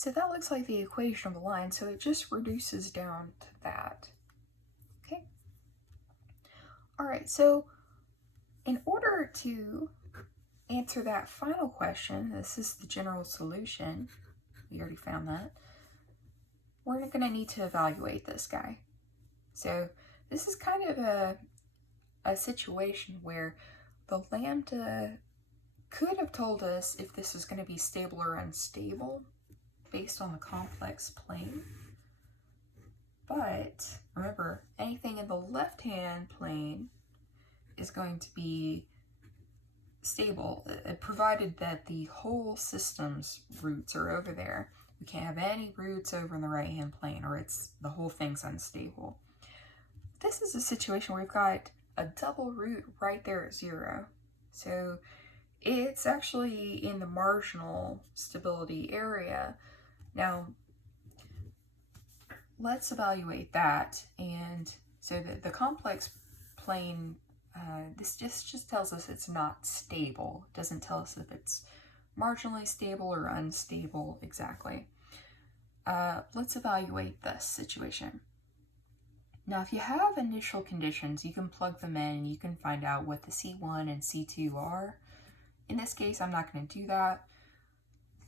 So that looks like the equation of a line, so it just reduces down to that. Okay. All right, so in order to answer that final question, this is the general solution, we already found that, we're going to need to evaluate this guy. So this is kind of a situation where the lambda could have told us if this is going to be stable or unstable based on the complex plane. But remember, anything in the left-hand plane is going to be stable, provided that the whole system's roots are over there. We can't have any roots over in the right-hand plane, or the whole thing's unstable. This is a situation where we've got a double root right there at 0. So it's actually in the marginal stability area. Now, let's evaluate that. And so the complex plane, this just tells us it's not stable. It doesn't tell us if it's marginally stable or unstable exactly. Let's evaluate this situation. Now, if you have initial conditions, you can plug them in and you can find out what the C1 and C2 are. In this case, I'm not going to do that.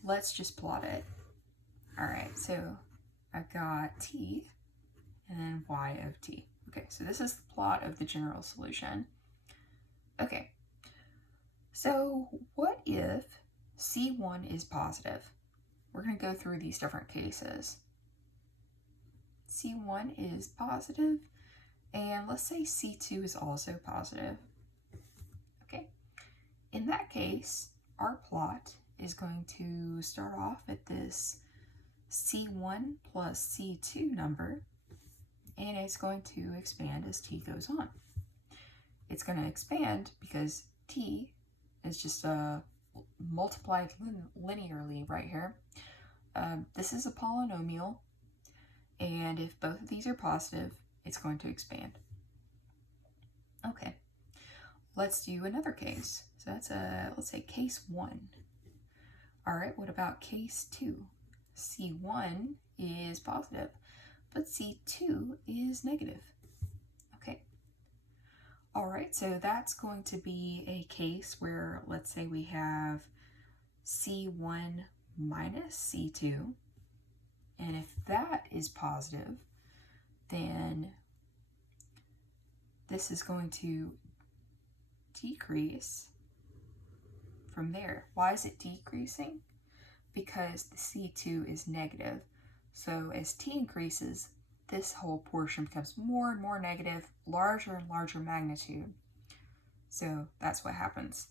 Let's just plot it. All right, so I've got T and then Y of T. Okay, so this is the plot of the general solution. Okay, so what if C1 is positive? We're going to go through these different cases. C1 is positive, and let's say C2 is also positive. Okay, in that case, our plot is going to start off at this C1 plus C2 number, and it's going to expand as T goes on. It's going to expand because T is just multiplied linearly right here. This is a polynomial, and if both of these are positive, it's going to expand. Okay, let's do another case. So that's let's say case 1. All right, what about case 2? C1 is positive, but C2 is negative. Okay. All right, so that's going to be a case where, let's say we have C1 minus C2, and if that is positive, then this is going to decrease from there. Why is it decreasing? Because the C2 is negative. So as T increases, this whole portion becomes more and more negative, larger and larger magnitude. So that's what happens.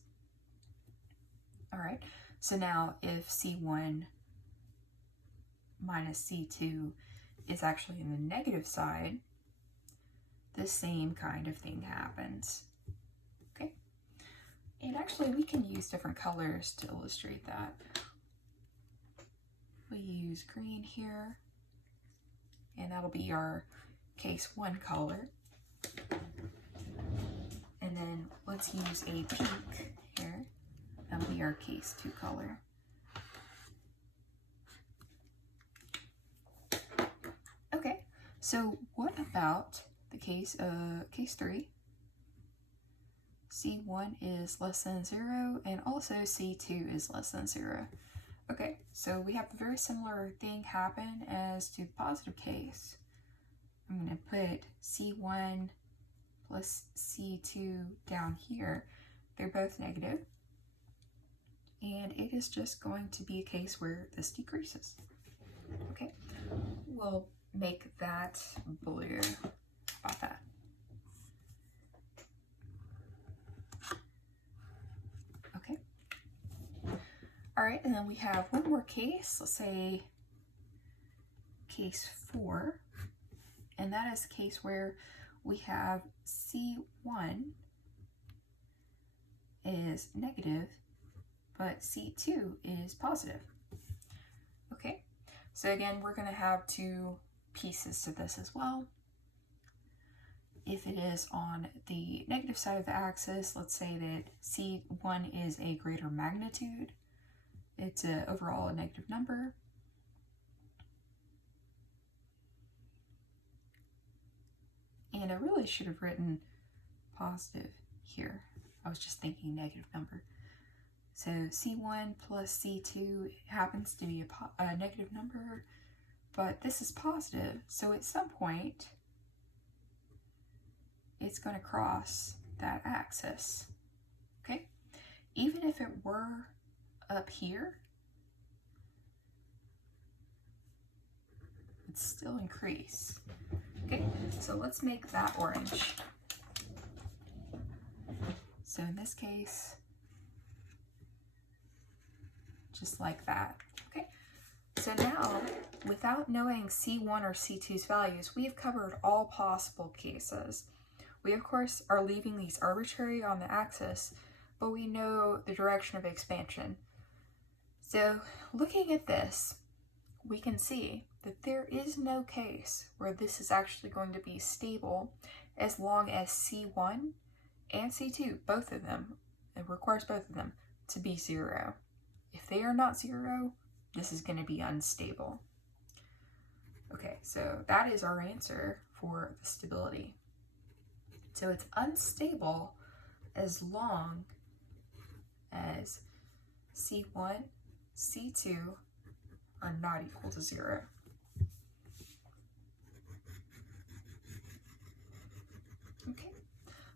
All right, so now if C1 minus C2 is actually in the negative side, the same kind of thing happens. Okay, and actually we can use different colors to illustrate that. We use green here, and that'll be our case 1 color. And then let's use a pink here. That'll be our case 2 color. Okay, so what about the case 3? C1 is less than 0, and also C2 is less than 0. Okay, so we have a very similar thing happen as to the positive case. I'm going to put C1 plus C2 down here. They're both negative, and it is just going to be a case where this decreases. Okay, we'll make that blue. How about that? Okay. All right, and then we have one more case. Let's say case 4, and that is the case where we have C1 is negative, but C2 is positive. Okay, so again, we're going to have 2 pieces to this as well. If it is on the negative side of the axis, let's say that C1 is a greater magnitude. It's overall a negative number. And I really should have written positive here. I was just thinking negative number. So C1 plus C2 happens to be a negative number, but this is positive. So at some point, it's going to cross that axis, okay? Even if it were up here, it'd still increase. Okay, so let's make that orange. So in this case, just like that. Okay, so now, without knowing C1 or C2's values, we've covered all possible cases. We, of course, are leaving these arbitrary on the axis, but we know the direction of expansion. So looking at this, we can see that there is no case where this is actually going to be stable as long as C1 and C2, both of them, it requires both of them to be 0. If they are not 0, this is going to be unstable. Okay, so that is our answer for the stability. So it's unstable as long as C1, C2 are not equal to 0. Okay,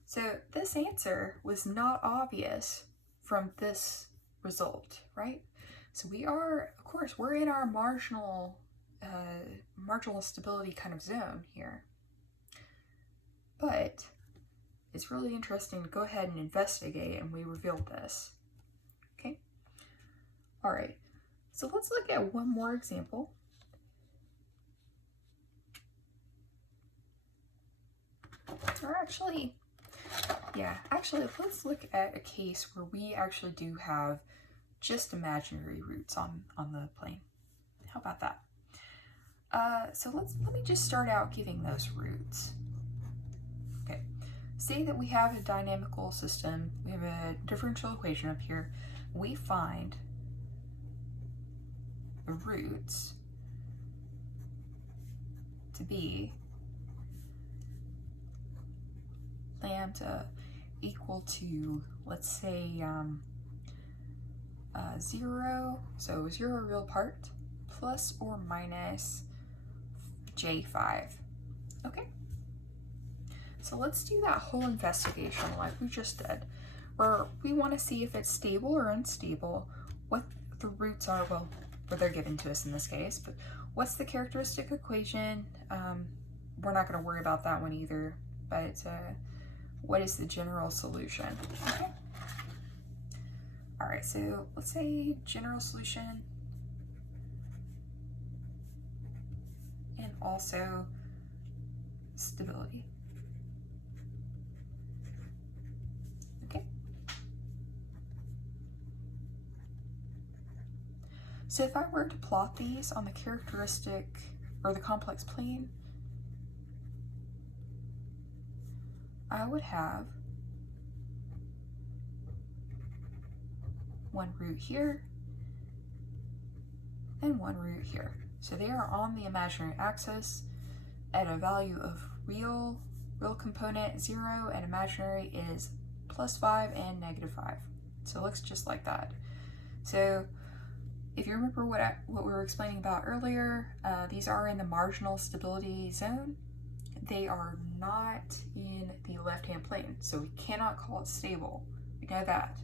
so this answer was not obvious from this result, right? So we are, of course, we're in our marginal stability kind of zone here. But it's really interesting to go ahead and investigate, and we revealed this. Okay? All right, so let's look at one more example. Or actually, let's look at a case where we actually do have just imaginary roots on the plane. How about that? So let me just start out giving those roots. Okay, say that we have a dynamical system, we have a differential equation up here. We find the roots to be lambda equal to, let's say, 0, so 0 real part, plus or minus J5. Okay, so let's do that whole investigation like we just did, where we want to see if it's stable or unstable, what the roots are, well, where they're given to us in this case, but what's the characteristic equation? We're not going to worry about that one either, but what is the general solution? Okay. All right, so let's say general solution and also stability. Okay. So if I were to plot these on the characteristic or the complex plane, I would have one root here and one root here. So they are on the imaginary axis at a value of real component 0, and imaginary is +5 and -5. So it looks just like that. So if you remember what we were explaining about earlier, these are in the marginal stability zone. They are not in the left-hand plane, so we cannot call it stable. We know that.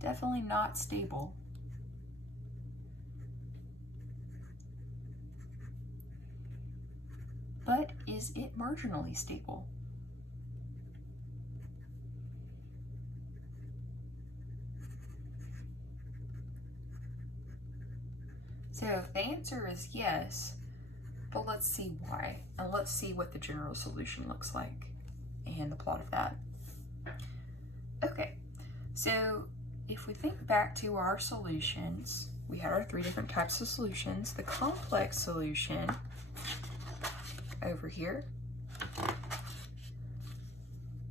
Definitely not stable. But is it marginally stable? So the answer is yes, but let's see why, and let's see what the general solution looks like and the plot of that. Okay, so if we think back to our solutions, we had our 3 different types of solutions. The complex solution over here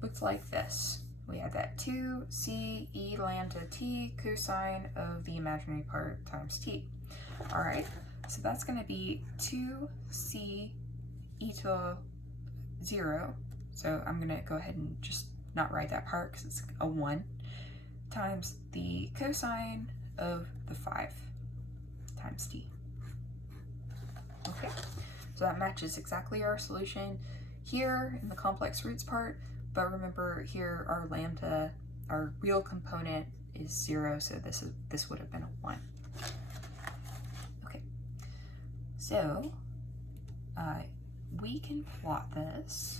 looks like this. We had that 2c e lambda t cosine of the imaginary part times t. All right, so that's going to be 2c e to 0, So I'm going to go ahead and just not write that part because it's a 1, times the cosine of the 5 times t. Okay, so that matches exactly our solution here in the complex roots part, but remember here our lambda, our real component is 0, so this would have been a 1. Okay, so we can plot this.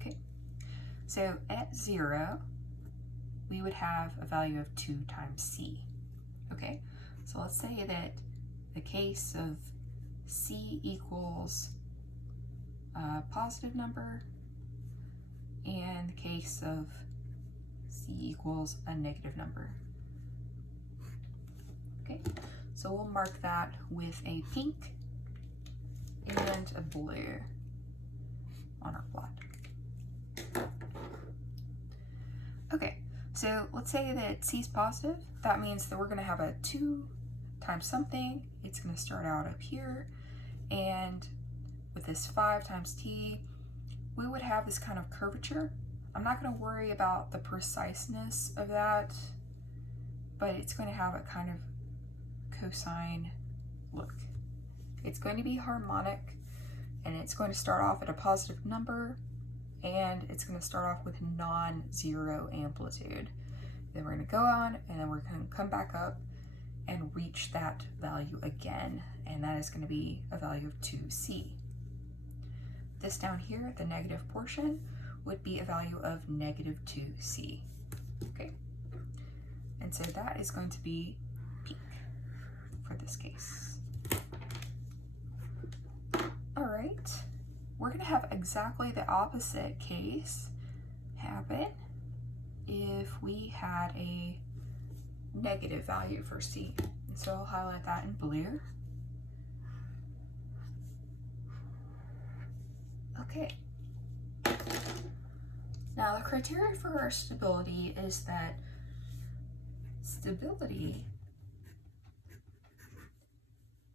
Okay, so at 0, we would have a value of 2 times c. Okay, so let's say that the case of c equals a positive number and the case of c equals a negative number. Okay, so we'll mark that with a pink and a blue on our plot. Okay, so let's say that c is positive. That means that we're going to have a 2 times something. It's going to start out up here, and with this 5 times t, we would have this kind of curvature. I'm not going to worry about the preciseness of that, but it's going to have a kind of cosine look. It's going to be harmonic, and it's going to start off at a positive number, and it's going to start off with non-zero amplitude. Then we're going to go on, and then we're going to come back up and reach that value again, and that is going to be a value of 2c. This down here, the negative portion, would be a value of negative 2c. Okay, and so that is going to be pink for this case. All right, we're going to have exactly the opposite case happen if we had a negative value for c. And so I'll highlight that in blue. Okay. Now the criteria for our stability is that stability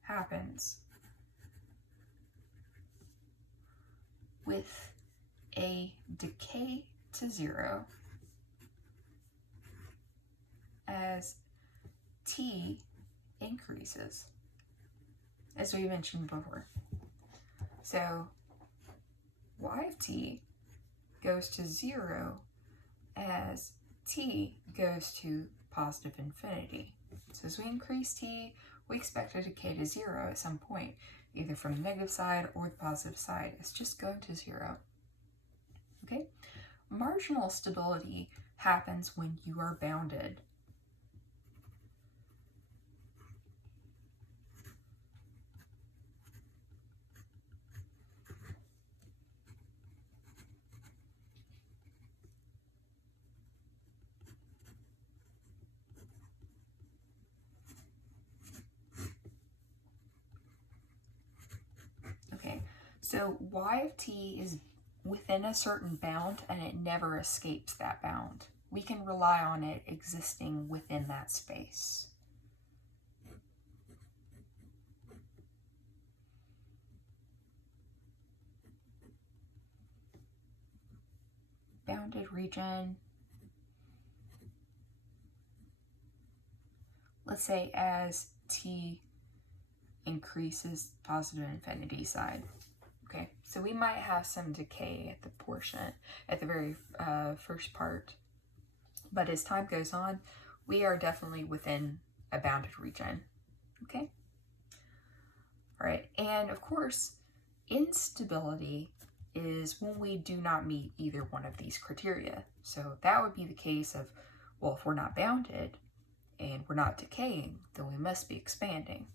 happens with a decay to 0 as t increases, as we mentioned before. So y of t goes to 0 as t goes to positive infinity. So as we increase t, we expect a decay to 0 at some point, either from the negative side or the positive side. It's just going to 0. Okay? Marginal stability happens when you are bounded. Okay, so y of t is within a certain bound and it never escapes that bound. We can rely on it existing within that space. Bounded region. Let's say as t increases positive infinity side. Okay, so we might have some decay at the portion, at the very first part. But as time goes on, we are definitely within a bounded region. Okay? All right, and of course, instability is when we do not meet either one of these criteria. So that would be the case of, well, if we're not bounded and we're not decaying, then we must be expanding.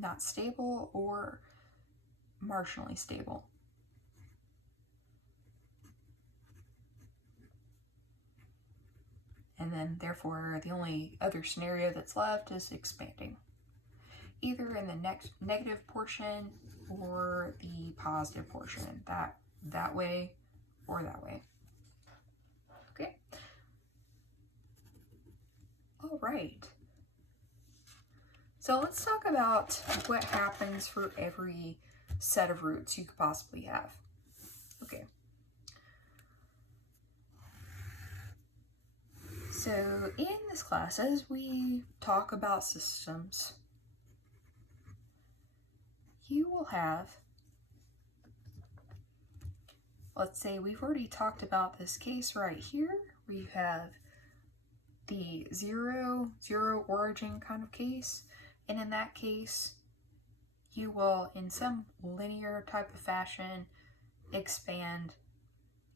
Not stable or marginally stable. then therefore the only other scenario that's left is expanding, either in the next negative portion or the positive portion, that way or that way. Okay. All right. So let's talk about what happens for every set of roots you could possibly have. Okay. So in this class, as we talk about systems, you will have, let's say we've already talked about this case right here, where you have the zero origin kind of case. And in that case, you will, in some linear type of fashion, expand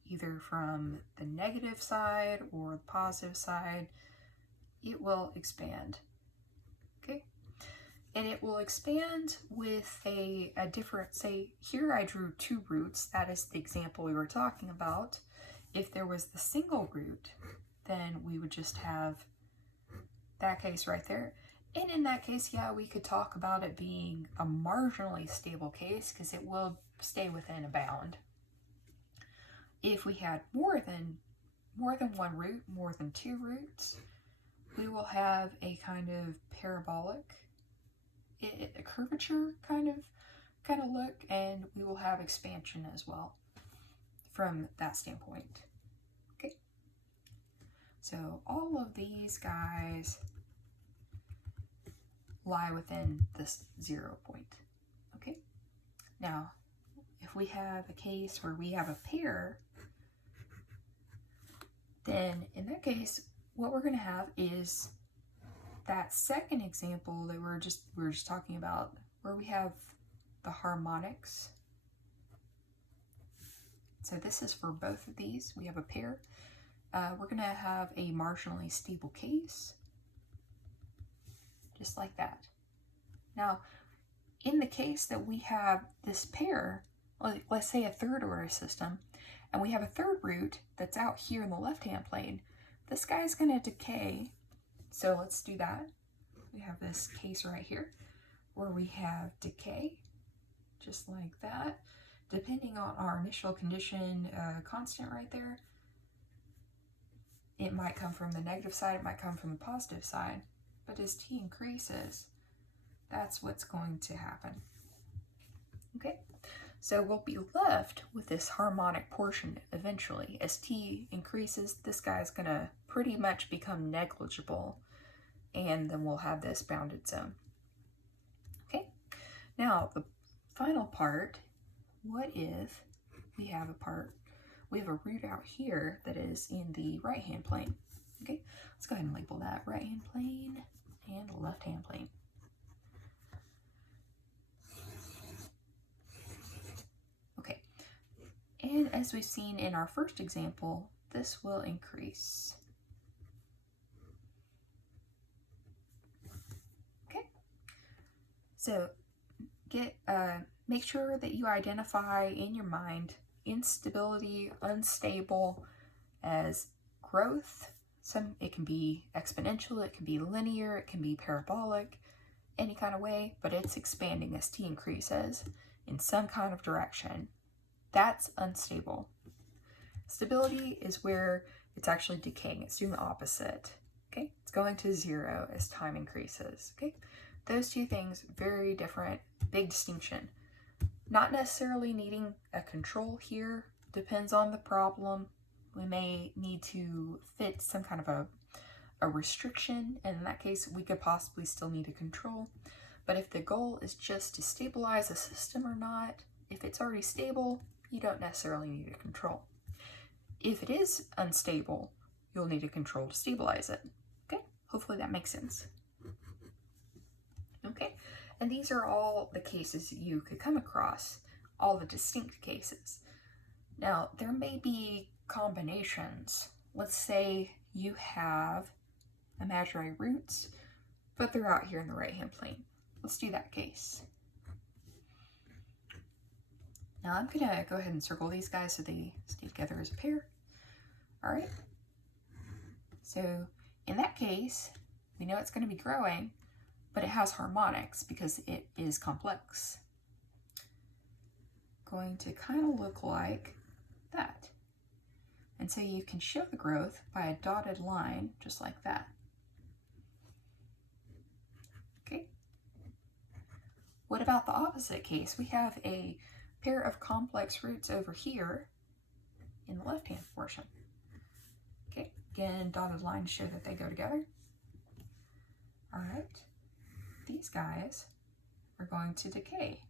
either from the negative side or the positive side. It will expand. Okay? And it will expand with a different, say, here I drew 2 roots. That is the example we were talking about. If there was the single root, then we would just have that case right there. And in that case, yeah, we could talk about it being a marginally stable case because it will stay within a bound. If we had more than 1 root, more than 2 roots, we will have a kind of parabolic, a curvature kind of look, and we will have expansion as well from that standpoint. Okay. So all of these guys lie within this 0 point. Okay. Now, if we have a case where we have a pair, then in that case, what we're going to have is that second example that we were just talking about, where we have the harmonics. So this is for both of these. We have a pair. We're going to have a marginally stable case, just like that. Now, in the case that we have this pair, let's say a third order system, and we have a third root that's out here in the left-hand plane, this guy's going to decay. So let's do that. We have this case right here where we have decay, just like that. Depending on our initial condition constant right there, it might come from the negative side, it might come from the positive side. But as t increases, that's what's going to happen. Okay, so we'll be left with this harmonic portion eventually. As t increases, this guy's going to pretty much become negligible, and then we'll have this bounded zone. Okay, now the final part, what if we have a root out here that is in the right-hand plane? Okay, let's go ahead and label that right-hand plane and left-hand plane. Okay, and as we've seen in our first example, this will increase. Okay, so make sure that you identify in your mind instability, unstable as growth. It can be exponential, it can be linear, it can be parabolic, any kind of way, but it's expanding as t increases in some kind of direction. That's unstable. Stability is where it's actually decaying. It's doing the opposite. Okay, it's going to 0 as time increases. Okay, those two things, very different, big distinction. Not necessarily needing a control here, depends on the problem. We may need to fit some kind of a restriction, and in that case, we could possibly still need a control. But if the goal is just to stabilize a system or not, if it's already stable, you don't necessarily need a control. If it is unstable, you'll need a control to stabilize it. Okay, hopefully that makes sense. Okay, and these are all the cases you could come across, all the distinct cases. Now, there may be combinations. Let's say you have imaginary roots, but they're out here in the right-hand plane. Let's do that case. Now I'm going to go ahead and circle these guys so they stay together as a pair. All right. So in that case, we know it's going to be growing, but it has harmonics because it is complex. Going to kind of look like that. And so you can show the growth by a dotted line, just like that. Okay. What about the opposite case? We have a pair of complex roots over here in the left-hand portion. Okay, again, dotted lines show that they go together. All right, these guys are going to decay.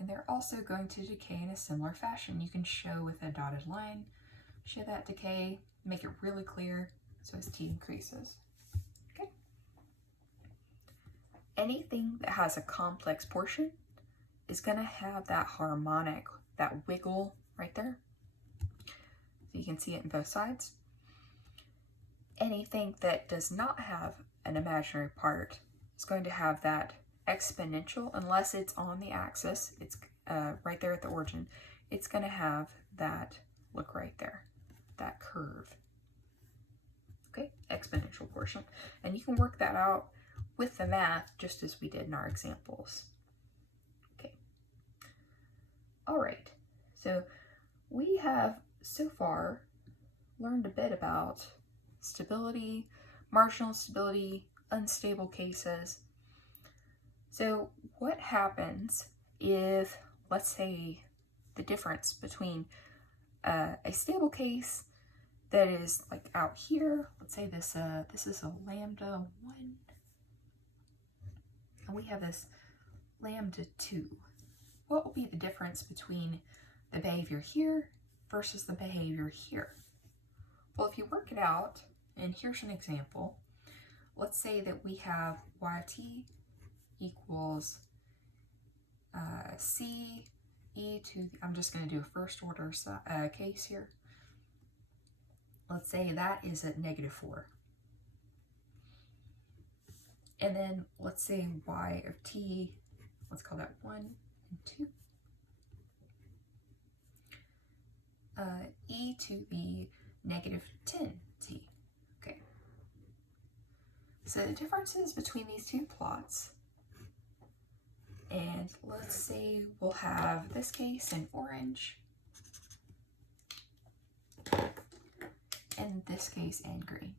And they're also going to decay in a similar fashion. You can show with a dotted line, show that decay, make it really clear so as T increases. Okay. Anything that has a complex portion is going to have that harmonic, that wiggle right there. So you can see it in both sides. Anything that does not have an imaginary part is going to have that exponential, unless it's on the axis, it's right there at the origin, it's going to have that look right there, that curve. Okay, exponential portion. And you can work that out with the math just as we did in our examples. Okay. All right, so we have so far learned a bit about stability, marginal stability, unstable cases. So what happens if, let's say, the difference between a stable case that is like out here, let's say this is a lambda 1, and we have this lambda 2. What will be the difference between the behavior here versus the behavior here? Well, if you work it out, and here's an example, let's say that we have yt equals c e to, I'm just going to do a first order case here. Let's say that is at -4. And then let's say y of t, let's call that 1 and 2. E to the -10t. Okay. So the differences between these two plots, and let's say we'll have this case in orange and this case in green.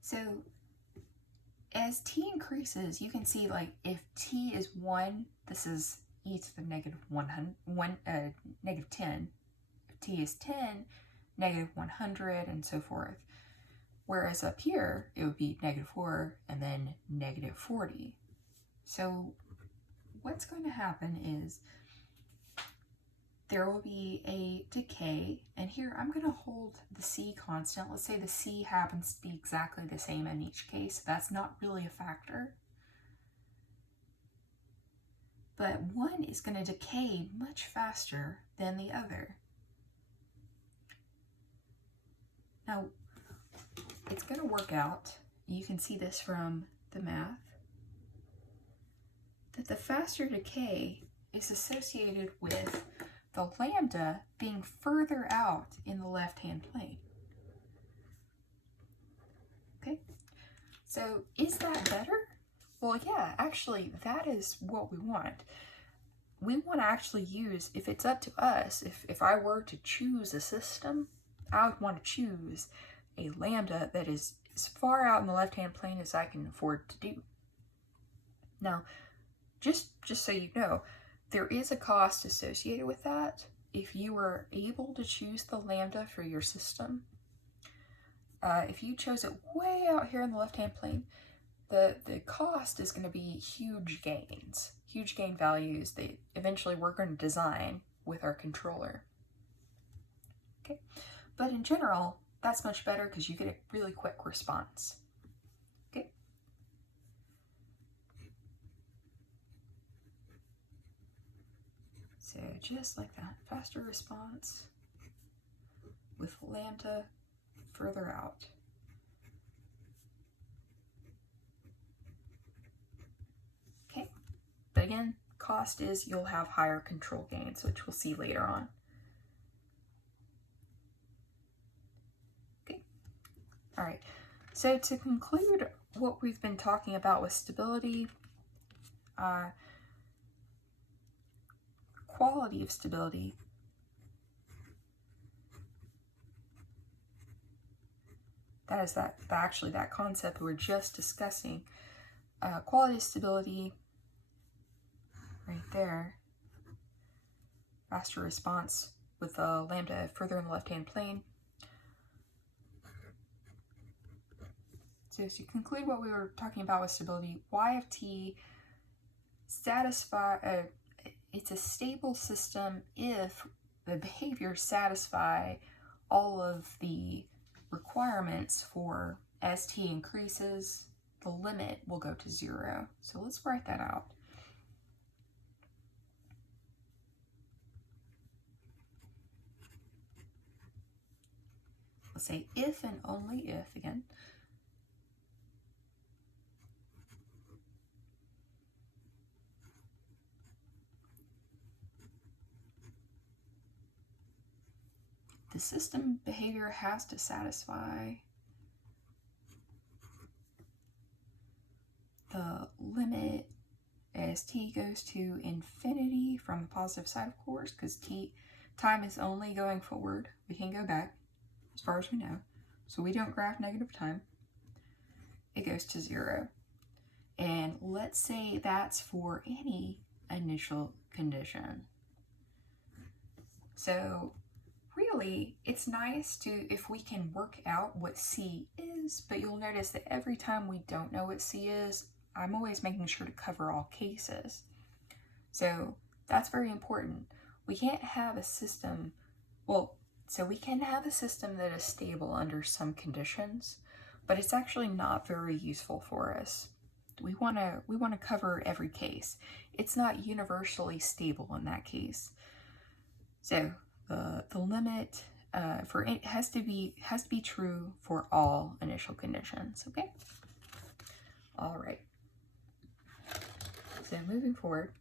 So as t increases, you can see, like, if t is 1, this is e to the -10. If t is 10, -100, and so forth. Whereas up here, it would be -4 and then -40. So what's going to happen is there will be a decay, and here I'm going to hold the c constant. Let's say the c happens to be exactly the same in each case. That's not really a factor. But one is going to decay much faster than the other. Now, it's going to work out, you can see this from the math, that the faster decay is associated with the lambda being further out in the left-hand plane. Okay, so is that better? Well, yeah, actually, that is what we want. We want to actually use, if it's up to us, if I were to choose a system, I would want to choose a lambda that is as far out in the left-hand plane as I can afford to do. Now, just so you know, there is a cost associated with that. If you were able to choose the lambda for your system, if you chose it way out here in the left-hand plane, the cost is going to be huge gains, huge gain values that eventually we're going to design with our controller. Okay, but in general, that's much better because you get a really quick response. Okay. So just like that, faster response with lambda further out. Okay, but again, cost is you'll have higher control gains, which we'll see later on. All right, so to conclude what we've been talking about with stability, quality of stability, that is actually that concept we were just discussing. Quality of stability, right there, faster response with the lambda further in the left-hand plane. So to conclude what we were talking about with stability, y of t it's a stable system if the behaviors satisfy all of the requirements for as t increases, the limit will go to 0. So let's write that out. Let's say if and only if, again, the system behavior has to satisfy the limit as t goes to infinity from the positive side, of course, because time is only going forward. We can go back as far as we know. So we don't graph negative time. It goes to 0. And let's say that's for any initial condition. So really, it's nice if we can work out what C is, but you'll notice that every time we don't know what C is, I'm always making sure to cover all cases. So that's very important. We can't have a system, we can have a system that is stable under some conditions, but it's actually not very useful for us. We want to cover every case. It's not universally stable in that case. So the limit for it has to be true for all initial conditions. Okay. All right. So moving forward,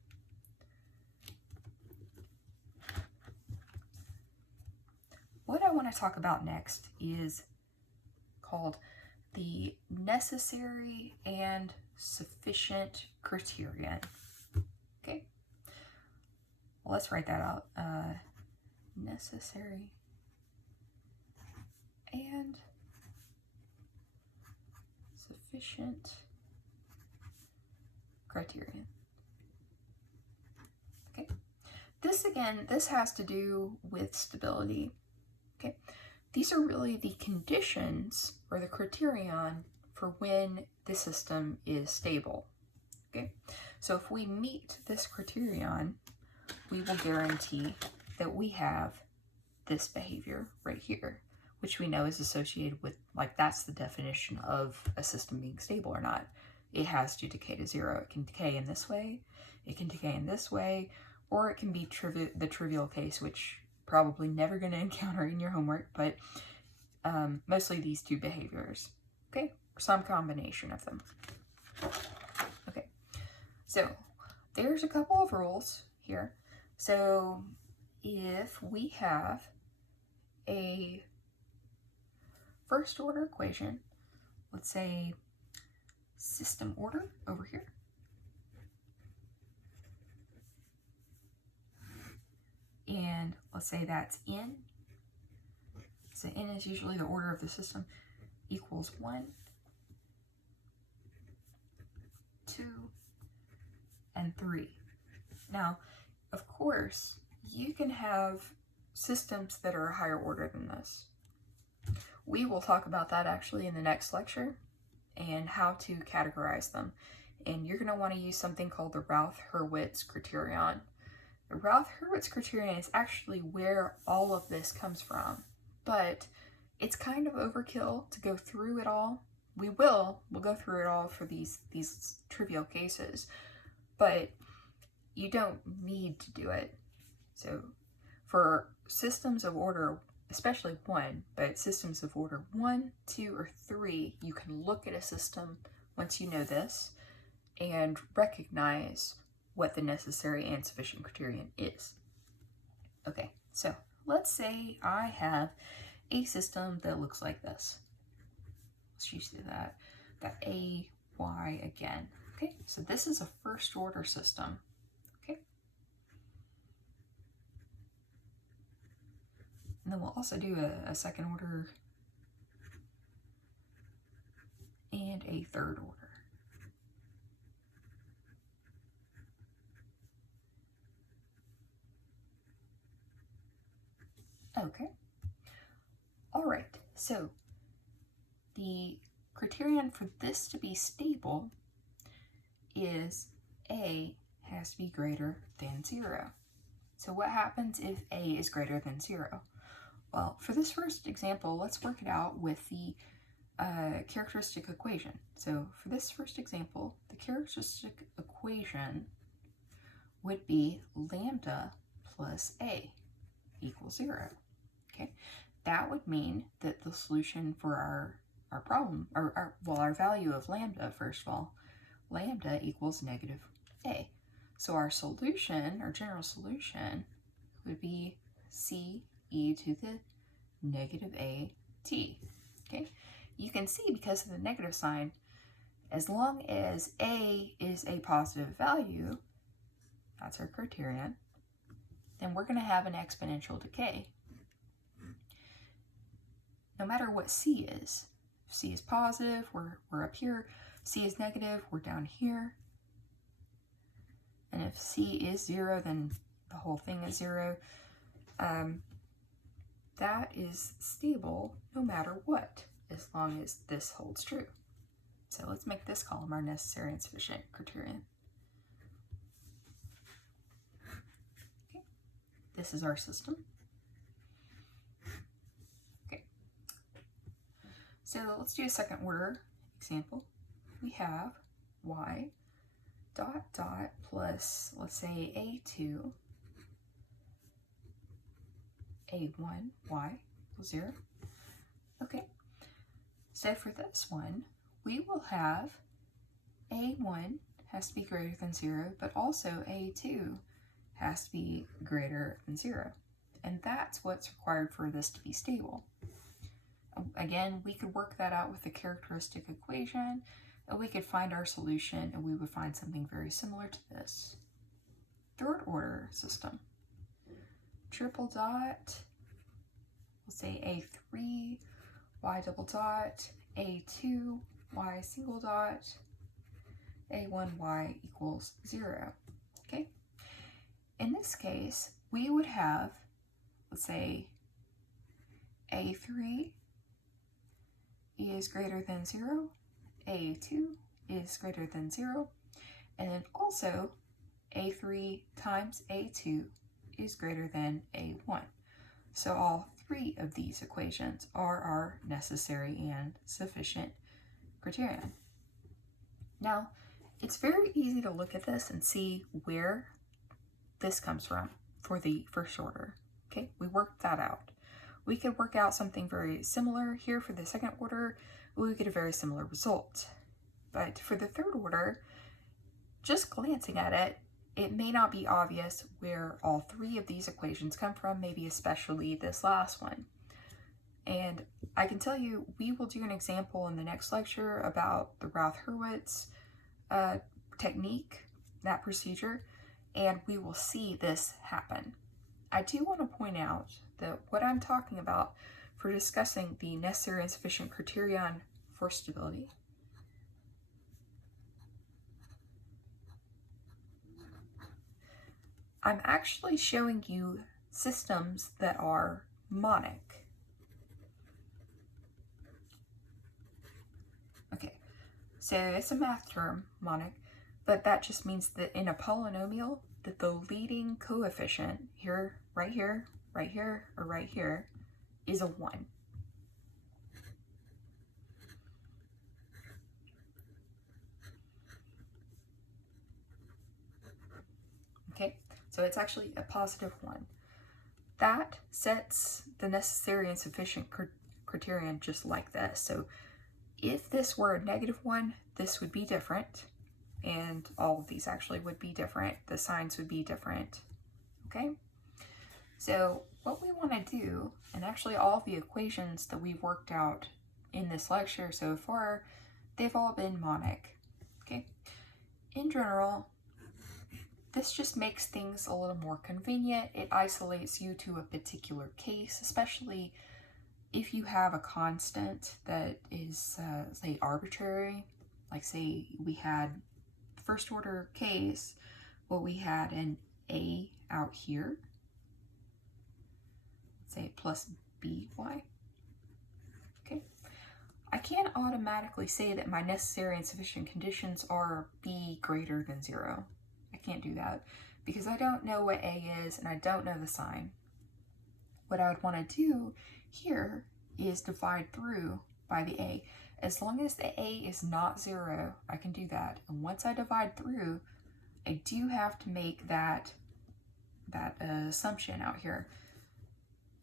what I want to talk about next is called the necessary and sufficient criterion. Okay. Well, let's write that out. Necessary and sufficient criterion. Okay. This has to do with stability. Okay. These are really the conditions or the criterion for when the system is stable. Okay. So if we meet this criterion, we will guarantee that we have this behavior right here, which we know is associated with, like, that's the definition of a system being stable or not. It has to decay to 0. It can decay in this way, it can decay in this way, or it can be the trivial case, which probably never going to encounter in your homework, but mostly these two behaviors, okay, or some combination of them. Okay, so there's a couple of rules here. So if we have a first order equation, let's say system order over here, and let's say that's n, so n is usually the order of the system, equals 1, 2, and 3. Now, of course, you can have systems that are a higher order than this. We will talk about that actually in the next lecture and how to categorize them. And you're going to want to use something called the Routh-Hurwitz criterion. The Routh-Hurwitz criterion is actually where all of this comes from, but it's kind of overkill to go through it all. We'll go through it all for these trivial cases, but you don't need to do it. So for systems of order, especially 1, but systems of order 1, 2, or 3, you can look at a system once you know this and recognize what the necessary and sufficient criterion is. Okay, so let's say I have a system that looks like this. you see that a, y again. Okay, so this is a first order system. Okay. And then we'll also do a second order and a third order. Okay. All right, so the criterion for this to be stable is A has to be greater than 0. So what happens if A is greater than 0? Well, for this first example, let's work it out with the characteristic equation. So for this first example, the characteristic equation would be lambda plus A equals 0. Okay, that would mean that the solution for our problem, our value of lambda, first of all, lambda equals negative A. So our solution, our general solution, would be c e to the negative a t. Okay, you can see because of the negative sign, as long as a is a positive value, that's our criterion, then we're going to have an exponential decay. No matter what c is. If c is positive, we're up here. C is negative, we're down here. And if c is 0, then the whole thing is 0. That is stable no matter what, as long as this holds true. So let's make this column our necessary and sufficient criterion. Okay. This is our system. Okay. So let's do a second order example. We have y dot dot plus, let's say, a2, a1, y equals 0. Okay, so for this one, we will have a1 has to be greater than 0, but also a2 has to be greater than 0. And that's what's required for this to be stable. Again, we could work that out with the characteristic equation, and we could find our solution, and we would find something very similar to this. Third order system. Triple dot, we'll say a3, y double dot, a2, y single dot, a1, y equals 0. Okay? In this case, we would have, let's say, a3 is greater than 0, a2 is greater than 0, and then also a3 times a2 is greater than a1. So all three of these equations are our necessary and sufficient criterion. Now, it's very easy to look at this and see where this comes from for the first order. Okay, we worked that out. We could work out something very similar here for the second order. We would get a very similar result. But for the third order, just glancing at it, it may not be obvious where all three of these equations come from, maybe especially this last one. And I can tell you, we will do an example in the next lecture about the Routh-Hurwitz technique, that procedure, and we will see this happen. I do want to point out that what I'm talking about for discussing the necessary and sufficient criterion for stability I'm actually showing you systems that are monic. Okay, so it's a math term, monic, but that just means that in a polynomial, that the leading coefficient here, right here, right here, or right here, is a 1. Okay, so it's actually a positive 1. That sets the necessary and sufficient criterion just like this. So if this were a negative 1, this would be different, and all of these actually would be different. The signs would be different, okay? So what we want to do, and actually all of the equations that we've worked out in this lecture so far, they've all been monic. Okay. In general, this just makes things a little more convenient. It isolates you to a particular case, especially if you have a constant that is, say, arbitrary. Like, say, we had first order case, well, we had an A out here, say plus by. Okay. I can't automatically say that my necessary and sufficient conditions are b greater than 0. I can't do that because I don't know what a is and I don't know the sign. What I would want to do here is divide through by the a. As long as the a is not 0, I can do that. And once I divide through, I do have to make that assumption out here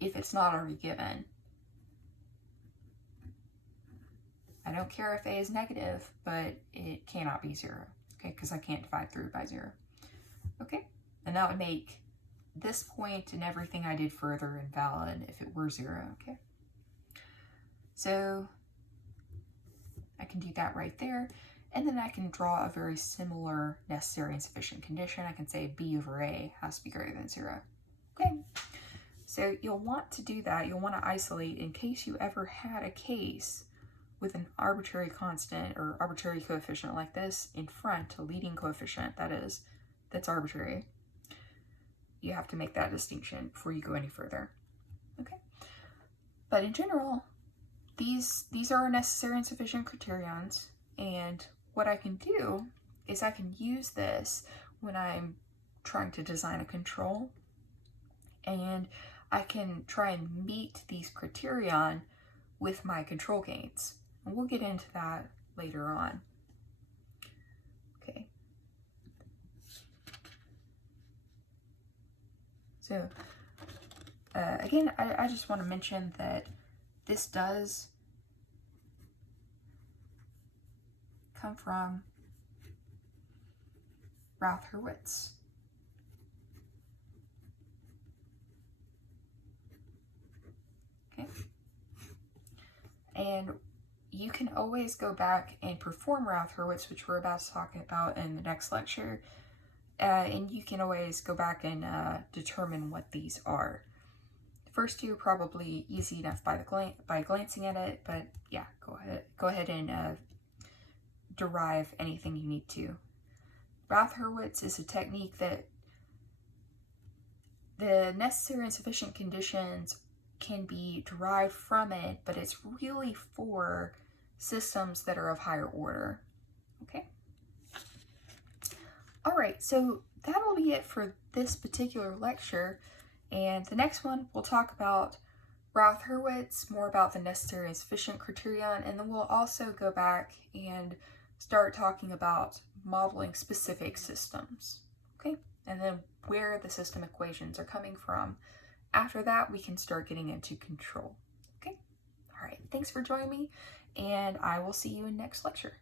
if it's not already given. I don't care if a is negative, but it cannot be 0, okay, because I can't divide through by 0. Okay, and that would make this point and everything I did further invalid if it were 0, okay? So I can do that right there, and then I can draw a very similar necessary and sufficient condition. I can say b over a has to be greater than 0, okay? So you'll want to do that. You'll want to isolate in case you ever had a case with an arbitrary constant or arbitrary coefficient like this in front, a leading coefficient, that is, that's arbitrary. You have to make that distinction before you go any further, okay? But in general, these are necessary and sufficient criterions, and what I can do is I can use this when I'm trying to design a control, and I can try and meet these criterion with my control gains. And we'll get into that later on. Okay. So, again, I just want to mention that this does come from Routh-Hurwitz. Okay. And you can always go back and perform Routh-Hurwitz, which we're about to talk about in the next lecture. And you can always go back and determine what these are. The first two are probably easy enough by glancing at it, but yeah, go ahead and derive anything you need to. Routh-Hurwitz is a technique that the necessary and sufficient conditions can be derived from it, but it's really for systems that are of higher order. Okay? All right, so that'll be it for this particular lecture, and the next one we'll talk about Routh-Hurwitz, more about the necessary and sufficient criterion, and then we'll also go back and start talking about modeling specific systems, okay? And then where the system equations are coming from. After that, we can start getting into control, okay? All right, thanks for joining me, and I will see you in next lecture.